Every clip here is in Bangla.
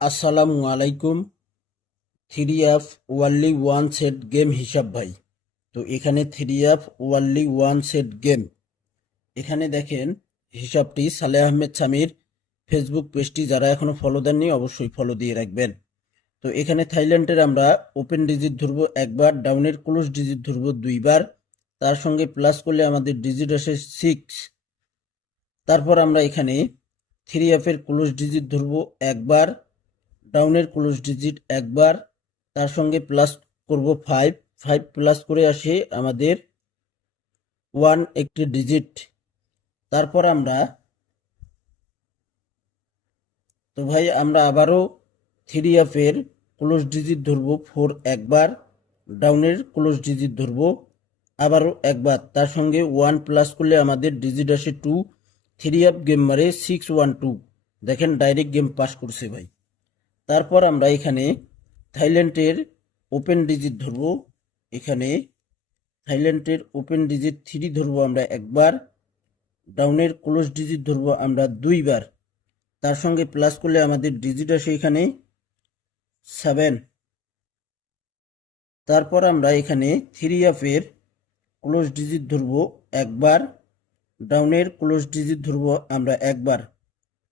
আসসালামু আলাইকুম। Three F only one set game হিসাব ভাই। তো এখানে three F only one set game, এখানে দেখেন হিসাবটি সালেহ আহমেদ সামির ফেসবুক পেজটি যারা এখনো ফলো দেননি অবশ্যই ফলো দিয়ে রাখবেন। তো এখানে থাইল্যান্ডের আমরা ওপেন ডিজিট ধরবো একবার, ডাউনের ক্লোজ ডিজিট ধরবো দুইবার, তার সঙ্গে প্লাস করলে আমাদের ডিজিট আসে 6। তারপর আমরা এখানে থ্রি এফের ক্লোজ ডিজিট ধরবো একবার, ডাউনের ক্লোজ ডিজিট একবার, তার সঙ্গে প্লাস করব 5। 5 প্লাস করে আসে আমাদের 1 একটি ডিজিট। তারপর আমরা ভাই আমরা আবারও থ্রি এফের ক্লোজ ডিজিট ধরবো 4 একবার, ডাউনের ক্লোজ ডিজিট ধরবো আবারও একবার, তার সঙ্গে 1 প্লাস করলে আমাদের ডিজিট আসে 2। থ্রি এফ গেম মারে 612। দেখেন ডাইরেক্ট গেম পাস করছে ভাই। তারপর আমরা এখানে থাইল্যান্ডের ওপেন ডিজিট ধরবো, এখানে থাইল্যান্ডের ওপেন ডিজিট 3 ধরবো আমরা একবার, ডাউনের ক্লোজ ডিজিট ধরবো আমরা দুইবার, তার সঙ্গে প্লাস করলে আমাদের ডিজিট আসে এখানে 7। তারপর আমরা এখানে থ্রি এফের ক্লোজ ডিজিট ধরবো একবার, ডাউনের ক্লোজ ডিজিট ধরবো আমরা একবার,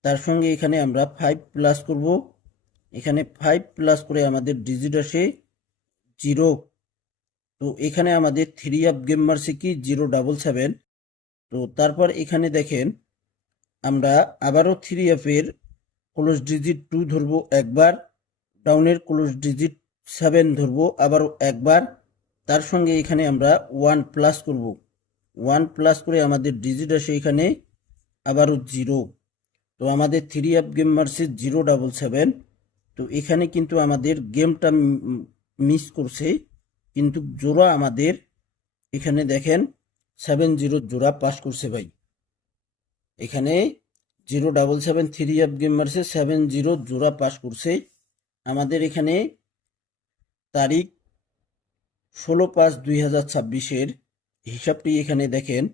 তার সঙ্গে এখানে আমরা 5 প্লাস করব, এখানে 5 প্লাস করে আমাদের ডিজিট আসে 0। তো এখানে আমাদের থ্রি এফ গেম মারছে কি 077। তো তারপর এখানে দেখেন আমরা আবারও থ্রি এফের ক্লোজ ডিজিট 2 ধরবো একবার, ডাউনের ক্লোজ ডিজিট 7 ধরবো আবারও একবার, তার সঙ্গে এখানে আমরা 1 প্লাস করব। 1 প্লাস করে আমাদের ডিজিট আসে এখানে আবারও 0। তো আমাদের থ্রি এফ গেম মারছে 077। তো এখানে কিন্তু আমাদের গেমটা মিস করছে, কিন্তু জোড়া আমাদের এখানে দেখেন 70 জোড়া পাস করছে ভাই। এখানে 077 থ্রি এফ গেম মারছে 70 জোড়া পাস করছে। আমাদের এখানে তারিখ 16/5/2026 হিসাবটি এখানে দেখেন।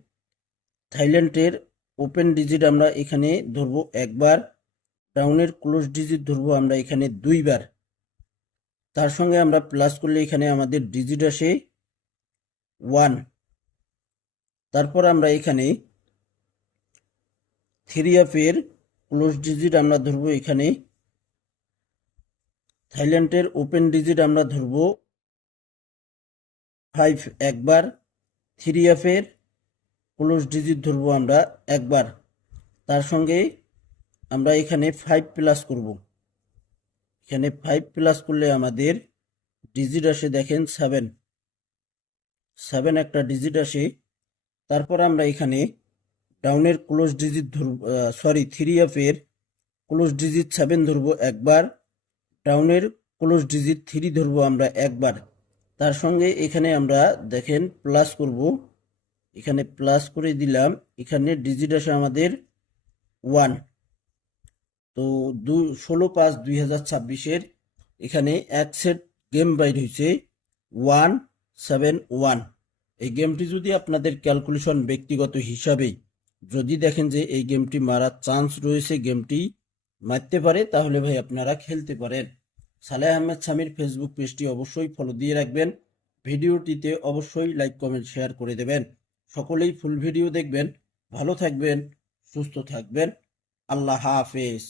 থাইল্যান্ডের ওপেন ডিজিট আমরা এখানে ধরবো একবার, ডাউনের ক্লোজ ডিজিট ধরবো আমরা এখানে দুইবার, তার সঙ্গে আমরা প্লাস করলে এখানে আমাদের ডিজিট আসে 1। তারপর আমরা এখানে থ্রি এফের ক্লোজ ডিজিট আমরা ধরবো এখানে, থাইল্যান্ডের ওপেন ডিজিট আমরা ধরবো 5 একবার, থ্রি এফের ক্লোজ ডিজিট ধরবো আমরা একবার, তার সঙ্গে আমরা এখানে 5 প্লাস করব। এখানে 5 প্লাস করলে আমাদের ডিজিট আসে দেখেন 7। 7 একটা ডিজিট আসে। তারপর আমরা এখানে ডাউনের ক্লোজ ডিজিট ধরব, থ্রি এফের ক্লোজ ডিজিট 7 ধরবো একবার, ডাউনের ক্লোজ ডিজিট 3 ধরবো আমরা একবার, তার সঙ্গে এখানে আমরা দেখেন প্লাস করব। এখানে প্লাস করে দিলাম, এখানে ডিজিট আসে আমাদের 1। তো 16/5/2026 এখানে এক সেট গেম বাইর হয়েছে 171। এই গেমটি যদি আপনাদের ক্যালকুলেশন ব্যক্তিগত হিসাবে যদি দেখেন যে এই গেমটি মারার চান্স রয়েছে, গেমটি মারতে পারে, তাহলে ভাই আপনারা খেলতে পারেন। সালেহ আহমেদ সামির ফেসবুক পেজটি অবশ্যই ফলো দিয়ে রাখবেন। ভিডিওটিতে অবশ্যই লাইক কমেন্ট শেয়ার করে দেবেন। সকলেই ফুল ভিডিও দেখবেন। ভালো থাকবেন, সুস্থ থাকবেন। আল্লাহ হাফেজ।